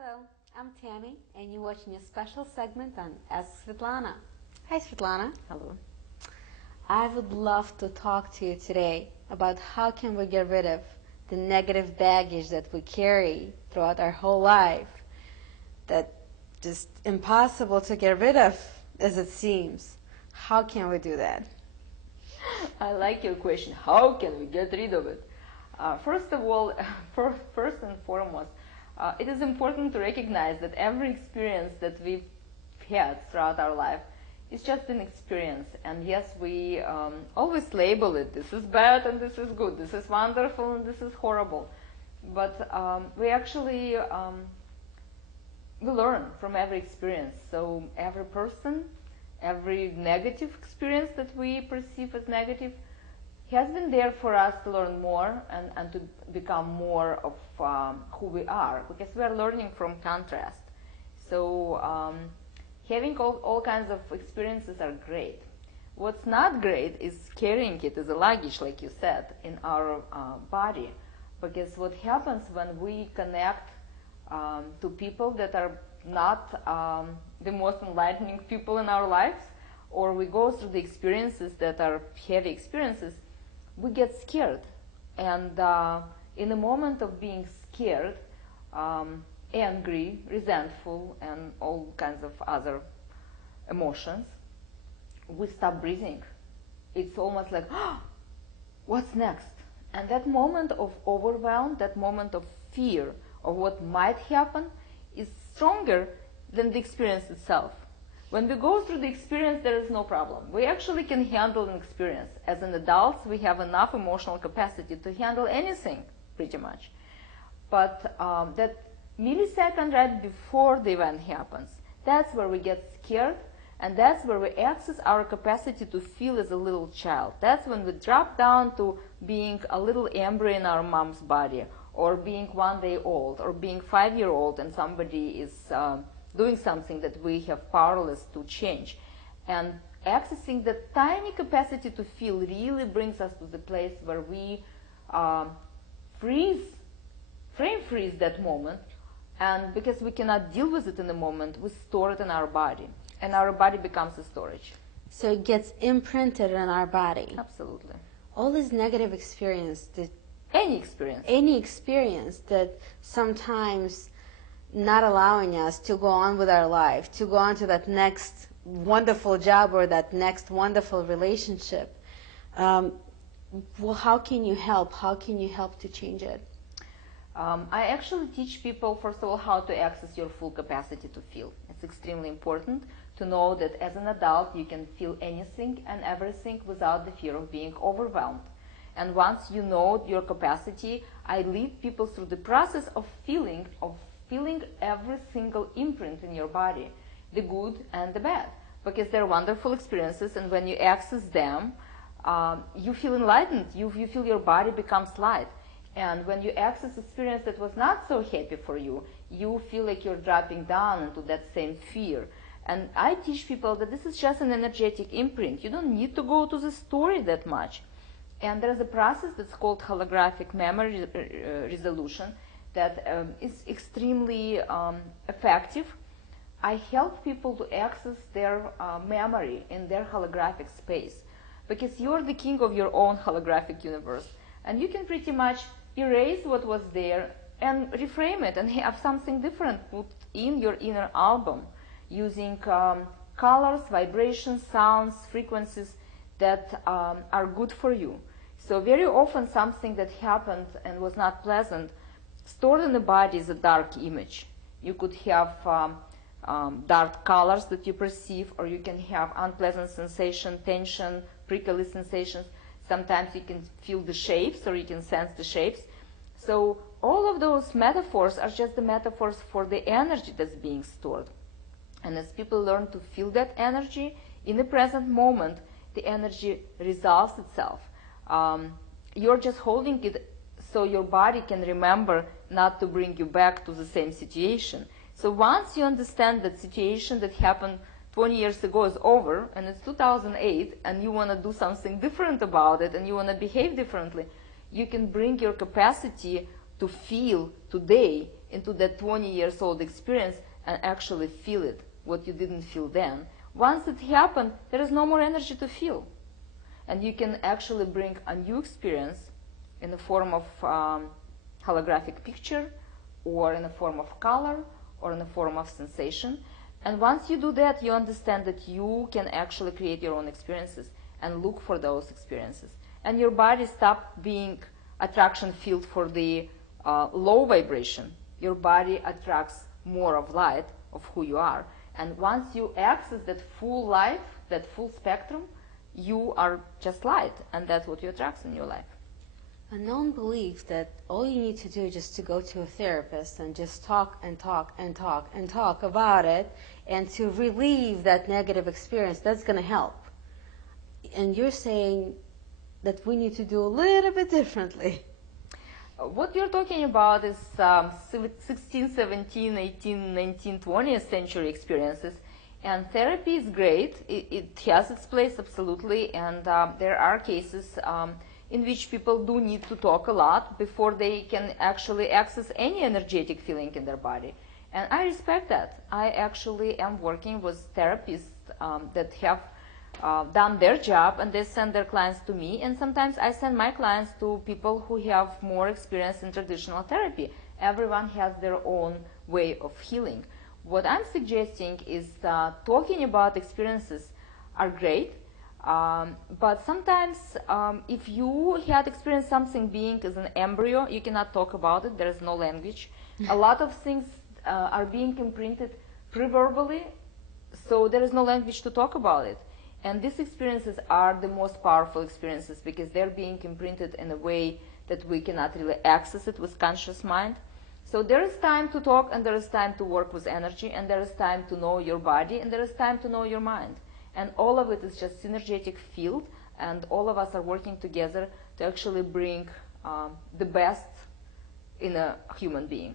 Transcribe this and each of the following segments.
Hello, I'm Tammy, and you're watching a special segment on Ask Svetlana. Hi, Svetlana. Hello. I would love to talk to you today about how can we get rid of the negative baggage that we carry throughout our whole life that just impossible to get rid of as it seems. How can we do that? I like your question. How can we get rid of it? First of all, first and foremost, it is important to recognize that every experience that we've had throughout our life is just an experience. And yes, we always label it. This is bad and this is good. This is wonderful and this is horrible. But we actually we learn from every experience. So every person, every negative experience that we perceive as negative has been there for us to learn more and to become more of who we are, because we are learning from contrast. So having all kinds of experiences are great. What's not great is carrying it as a luggage, like you said, in our body, because what happens when we connect to people that are not the most enlightening people in our lives, or we go through the experiences that are heavy experiences, we get scared. And in the moment of being scared, angry, resentful, and all kinds of other emotions, we stop breathing. It's almost like, oh, what's next? And that moment of overwhelm, that moment of fear of what might happen is stronger than the experience itself. When we go through the experience, there is no problem. We actually can handle an experience. As an adult, we have enough emotional capacity to handle anything, pretty much. But that millisecond right before the event happens, that's where we get scared, and that's where we access our capacity to feel as a little child. That's when we drop down to being a little embryo in our mom's body, or being 1 day old, or being 5-year-old, and somebody is doing something that we have powerless to change. And accessing the tiny capacity to feel really brings us to the place where we frame freeze that moment, and because we cannot deal with it in the moment, we store it in our body, and our body becomes a storage. So it gets imprinted in our body. Absolutely. All this negative experience, Any experience. any experience that sometimes not allowing us to go on with our life, to go on to that next wonderful job or that next wonderful relationship. Well, how can you help? How can you help to change it? I actually teach people, first of all, how to access your full capacity to feel. It's extremely important to know that as an adult, you can feel anything and everything without the fear of being overwhelmed. And once you know your capacity, I lead people through the process of feeling every single imprint in your body, the good and the bad, because they're wonderful experiences, and when you access them, you feel enlightened, you feel your body becomes light. And when you access experience that was not so happy for you, you feel like you're dropping down into that same fear. And I teach people that this is just an energetic imprint. You don't need to go to the story that much. And there's a process that's called holographic memory resolution that is extremely effective. I help people to access their memory in their holographic space, because you're the king of your own holographic universe, and you can pretty much erase what was there and reframe it and have something different put in your inner album using colors, vibrations, sounds, frequencies that are good for you. So very often something that happened and was not pleasant stored in the body is a dark image. You could have dark colors that you perceive, or you can have unpleasant sensation, tension, prickly sensations. Sometimes you can feel the shapes, or you can sense the shapes. So all of those metaphors are just the metaphors for the energy that's being stored. And as people learn to feel that energy in the present moment, the energy resolves itself. You're just holding it so your body can remember not to bring you back to the same situation. So once you understand that situation that happened 20 years ago is over, and it's 2008, and you want to do something different about it, and you want to behave differently, you can bring your capacity to feel today into that 20 years old experience and actually feel it, what you didn't feel then. Once it happened, there is no more energy to feel. And you can actually bring a new experience in the form of holographic picture, or in the form of color, or in the form of sensation. And once you do that, you understand that you can actually create your own experiences and look for those experiences. And your body stops being attraction field for the low vibration. Your body attracts more of light of who you are. And once you access that full life, that full spectrum, you are just light, and that's what you attract in your life. A known belief that all you need to do is just to go to a therapist and just talk and talk and talk and talk about it, and to relieve that negative experience, that's going to help. And you're saying that we need to do a little bit differently. What you're talking about is 16, 17, 18, 19, 20th century experiences. And therapy is great. It has its place, absolutely. And there are cases in which people do need to talk a lot before they can actually access any energetic feeling in their body. And I respect that. I actually am working with therapists that have done their job, and they send their clients to me. And sometimes I send my clients to people who have more experience in traditional therapy. Everyone has their own way of healing. What I'm suggesting is talking about experiences are great, but sometimes if you had experienced something being as an embryo, you cannot talk about it. There is no language. A lot of things are being imprinted pre-verbally, so there is no language to talk about it. And these experiences are the most powerful experiences because they're being imprinted in a way that we cannot really access it with conscious mind. So there is time to talk, and there is time to work with energy, and there is time to know your body, and there is time to know your mind. And all of it is just synergetic field, and all of us are working together to actually bring the best in a human being.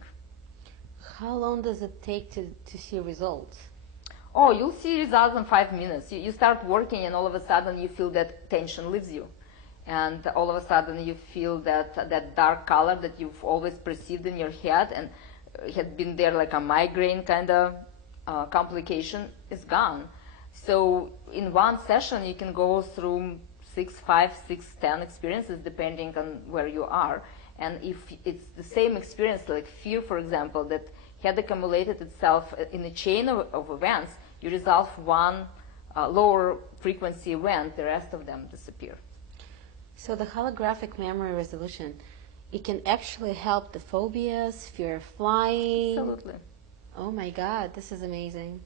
How long does it take to see results? Oh, you'll see results in 5 minutes. You start working, and all of a sudden you feel that tension leaves you. And all of a sudden you feel that dark color that you've always perceived in your head and had been there like a migraine kind of complication is gone. So in one session you can go through 5, 6, 10 experiences depending on where you are. And if it's the same experience, like fear, for example, that had accumulated itself in a chain of events, you resolve one lower frequency event, the rest of them disappear. So the holographic memory resolution, it can actually help the phobias, fear of flying. Absolutely. Oh my God, this is amazing.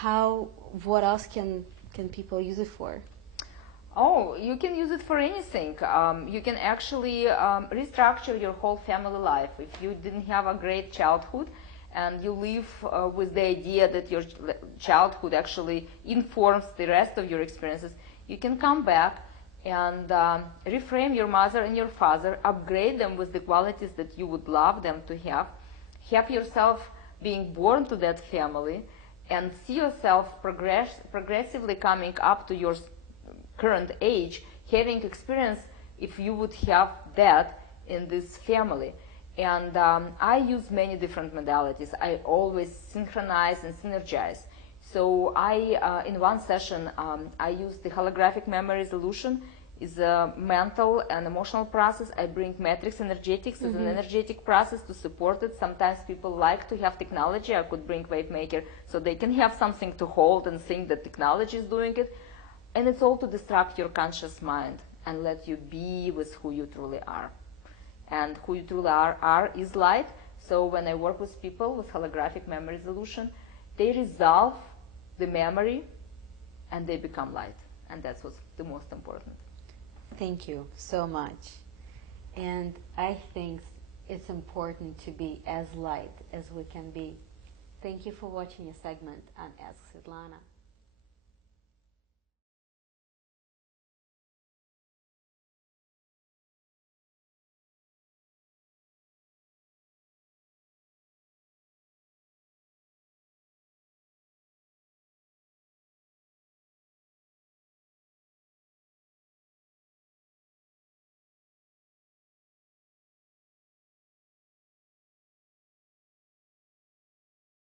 What else can people use it for? Oh, you can use it for anything. You can actually restructure your whole family life. If you didn't have a great childhood and you live with the idea that your childhood actually informs the rest of your experiences, you can come back and reframe your mother and your father, upgrade them with the qualities that you would love them to have yourself being born to that family, and see yourself progressively coming up to your current age, having experience if you would have that in this family. And I use many different modalities. I always synchronize and synergize. So in one session, I use the holographic memory resolution. Is a mental and emotional process. I bring matrix energetics as an energetic process to support it. Sometimes people like to have technology. I could bring Wavemaker so they can have something to hold and think that technology is doing it. And it's all to distract your conscious mind and let you be with who you truly are. And who you truly are is light. So when I work with people with holographic memory resolution, they resolve the memory and they become light. And that's what's the most important. Thank you so much. And I think it's important to be as light as we can be. Thank you for watching a segment on Ask Svetlana.